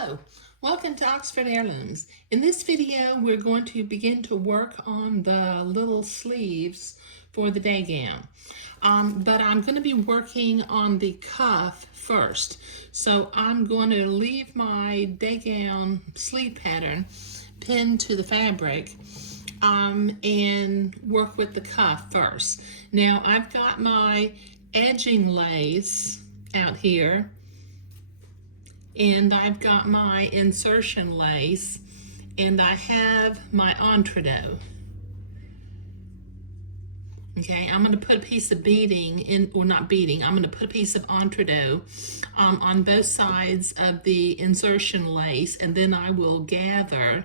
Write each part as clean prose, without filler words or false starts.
Hello, welcome to Oxford Heirlooms. In this video, we're going to begin to work on the little sleeves for the day gown. But I'm going to be working on the cuff first. So I'm going to leave my day gown sleeve pattern pinned to the fabric and work with the cuff first. Now I've got my edging lace out here, and I've got my insertion lace, and I have my entredot. Okay, I'm going to put a piece of beading in, or not beading, I'm going to put a piece of entredot on both sides of the insertion lace, and then I will gather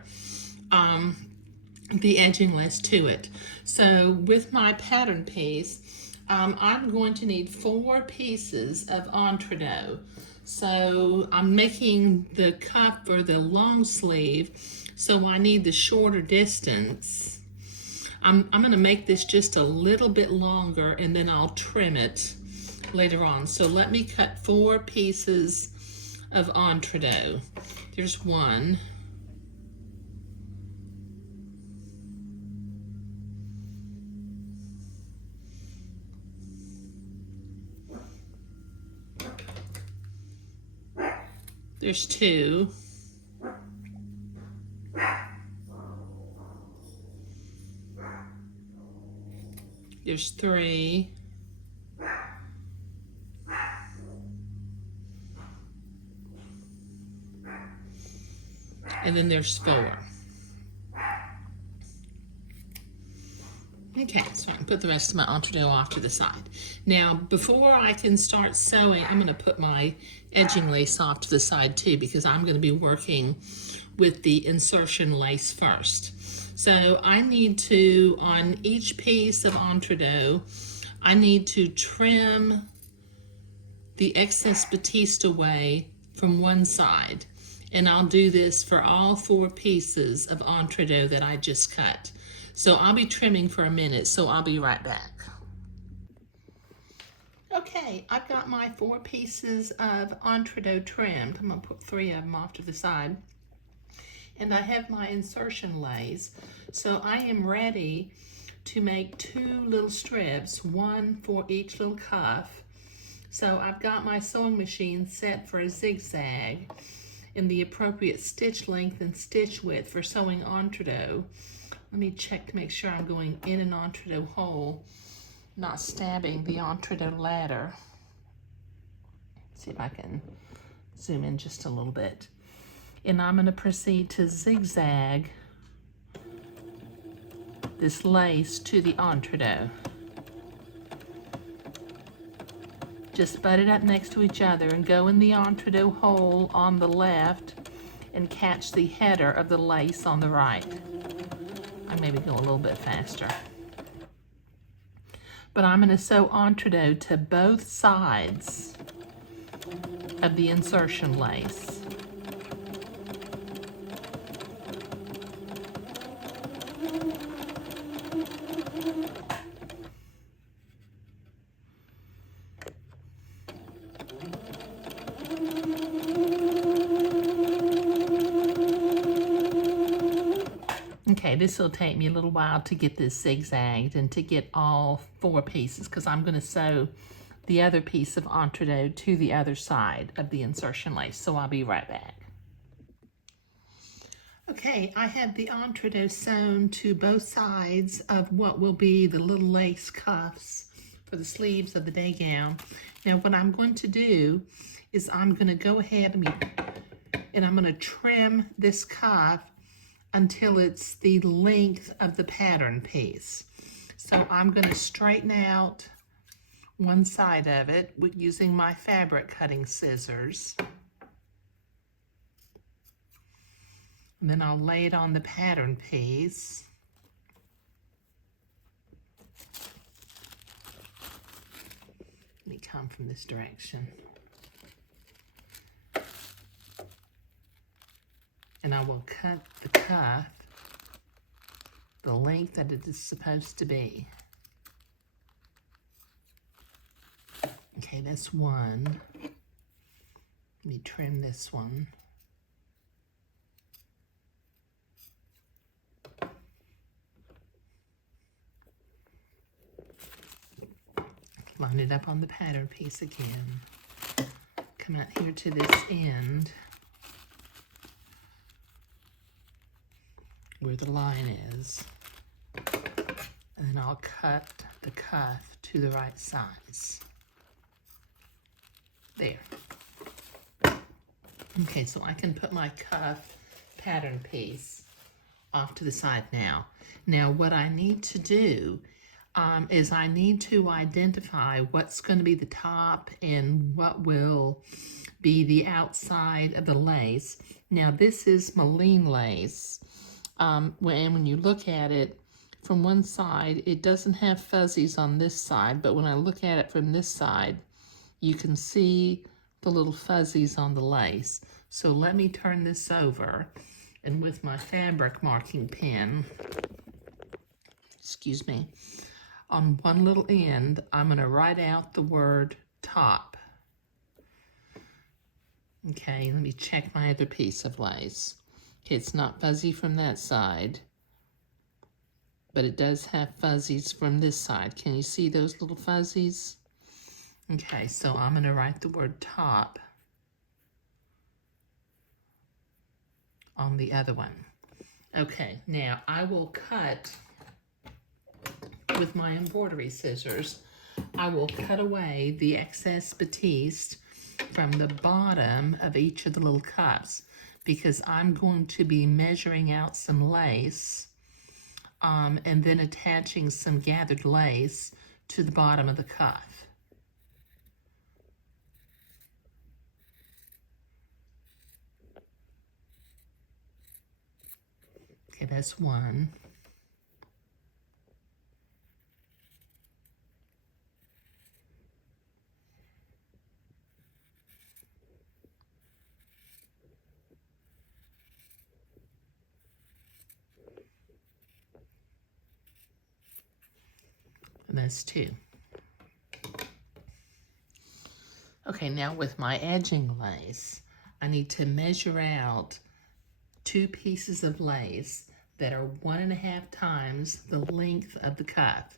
the edging lace to it. So with my pattern piece, I'm going to need 4 pieces of entredot. So I'm making the cuff for the long sleeve, so I need the shorter distance. I'm going to make this just a little bit longer, and then I'll trim it later on. So let me cut 4 pieces of entredot. There's one. There's 2. There's 3. And then there's 4. Okay, so I can put the rest of my entredot off to the side. Now, before I can start sewing, I'm going to put my edging lace off to the side too, because I'm going to be working with the insertion lace first. So I need to, on each piece of entredot, I need to trim the excess batiste away from one side. And I'll do this for all 4 pieces of entredot that I just cut. So I'll be trimming for a minute, so I'll be right back. Okay, I've got my 4 pieces of entredot trimmed. I'm gonna put 3 of them off to the side. And I have my insertion lace. So I am ready to make 2 little strips, one for each little cuff. So I've got my sewing machine set for a zigzag in the appropriate stitch length and stitch width for sewing entredot. Let me check to make sure I'm going in an entredot hole, not stabbing the entredot ladder. See if I can zoom in just a little bit. And I'm going to proceed to zigzag this lace to the entredot. Just butt it up next to each other and go in the entredot hole on the left and catch the header of the lace on the right. I maybe go a little bit faster. But I'm going to sew entredot to both sides of the insertion lace. Okay, this will take me a little while to get this zigzagged and to get all 4 pieces, because I'm going to sew the other piece of entredot to the other side of the insertion lace, so I'll be right back. Okay, I have the entredot sewn to both sides of what will be the little lace cuffs for the sleeves of the day gown. Now what I'm going to do is I'm going to go ahead and I'm going to trim this cuff until it's the length of the pattern piece. So I'm going to straighten out one side of it using my fabric cutting scissors. And then I'll lay it on the pattern piece. Let me come from this direction. And I will cut the cuff the length that it is supposed to be. Okay, that's one. Let me trim this one. line it up on the pattern piece again. Come out here to this end where the line is, and then I'll cut the cuff to the right size. There. Okay, so I can put my cuff pattern piece off to the side now. Now what I need to do is I need to identify what's going to be the top and what will be the outside of the lace. Now this is Malin lace. When you look at it from one side, it doesn't have fuzzies on this side, but when I look at it from this side, you can see the little fuzzies on the lace. So let me turn this over, and with my fabric marking pen, excuse me, on one little end, I'm going to write out the word top. Okay, let me check my other piece of lace. Okay, it's not fuzzy from that side, but it does have fuzzies from this side. Can you see those little fuzzies? Okay, so I'm going to write the word top on the other one. Okay, now I will cut with my embroidery scissors. I will cut away the excess batiste from the bottom of each of the little cups, because I'm going to be measuring out some lace and then attaching some gathered lace to the bottom of the cuff. Okay, that's one. And that's two. Okay, now with my edging lace, I need to measure out 2 pieces of lace that are 1.5 times the length of the cuff.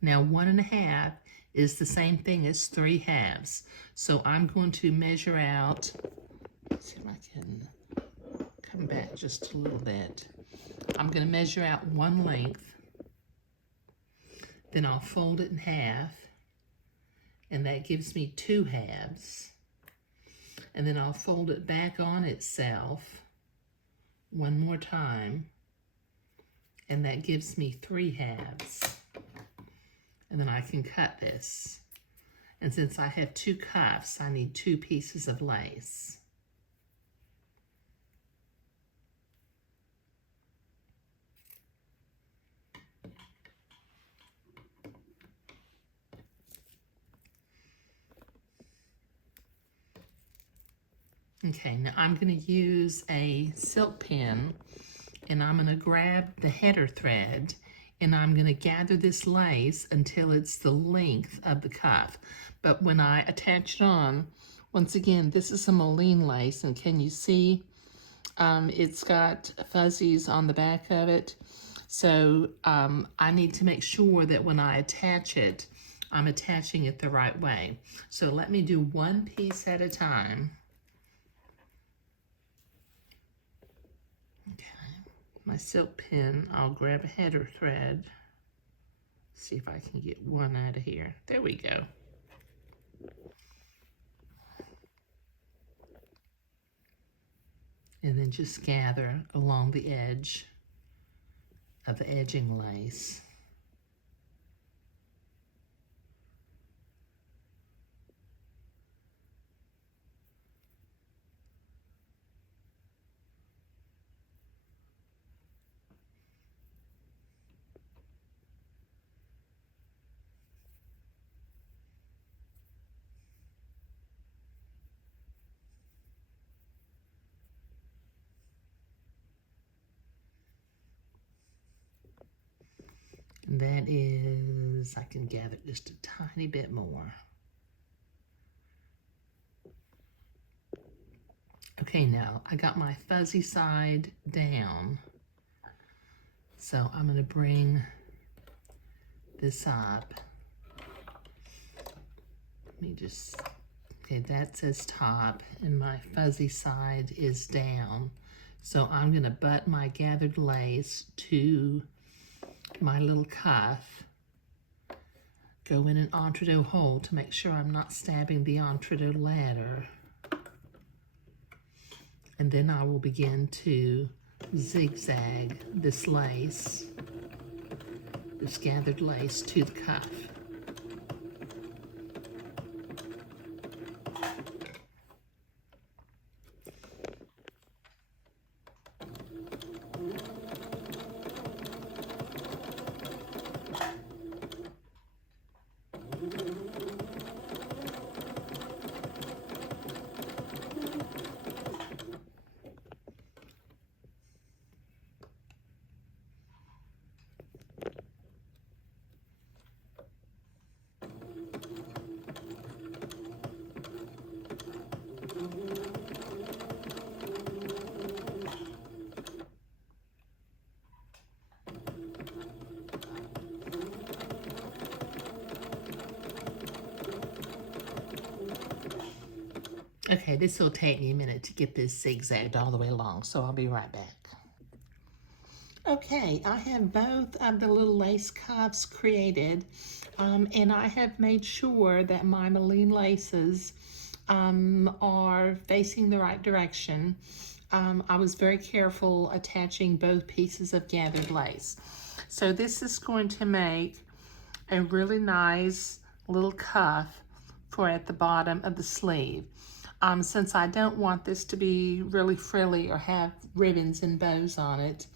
Now 1.5 is the same thing as 3/2. So I'm going to measure out, let's see if I can come back just a little bit. I'm going to measure out 1 length, then I'll fold it in half, and that gives me 2/2. And then I'll fold it back on itself 1 more time, and that gives me 3/2. And then I can cut this. And since I have 2 cuffs, I need 2 pieces of lace. Okay, now I'm going to use a silk pin, and I'm going to grab the header thread, and I'm going to gather this lace until it's the length of the cuff. But when I attach it on, once again, this is a Malin lace, and can you see it's got fuzzies on the back of it? So I need to make sure that when I attach it, I'm attaching it the right way. So let me do 1 piece at a time. My silk pin, I'll grab a header thread. See if I can get one out of here. There we go. And then just gather along the edge of the edging lace. And that is, I can gather just a tiny bit more. Okay, now I got my fuzzy side down. So I'm going to bring this up. Let me just, okay, that says top and my fuzzy side is down. So I'm gonna butt my gathered lace to my little cuff, go in an entree hole to make sure I'm not stabbing the entree ladder. And then I will begin to zigzag this lace, this gathered lace to the cuff. Okay, this will take me a minute to get this zigzagged all the way along, so I'll be right back. Okay, I have both of the little lace cuffs created, and I have made sure that my Moline laces are facing the right direction. I was very careful attaching both pieces of gathered lace. So this is going to make a really nice little cuff for at the bottom of the sleeve. Since I don't want this to be really frilly or have ribbons and bows on it,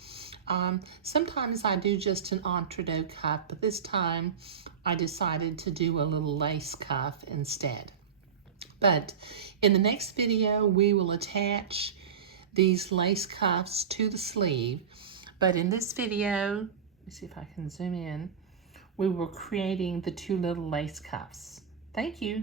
sometimes I do just an entree cuff, but this time I decided to do a little lace cuff instead. But in the next video, we will attach these lace cuffs to the sleeve. But in this video, let me see if I can zoom in, we were creating the two little lace cuffs. Thank you.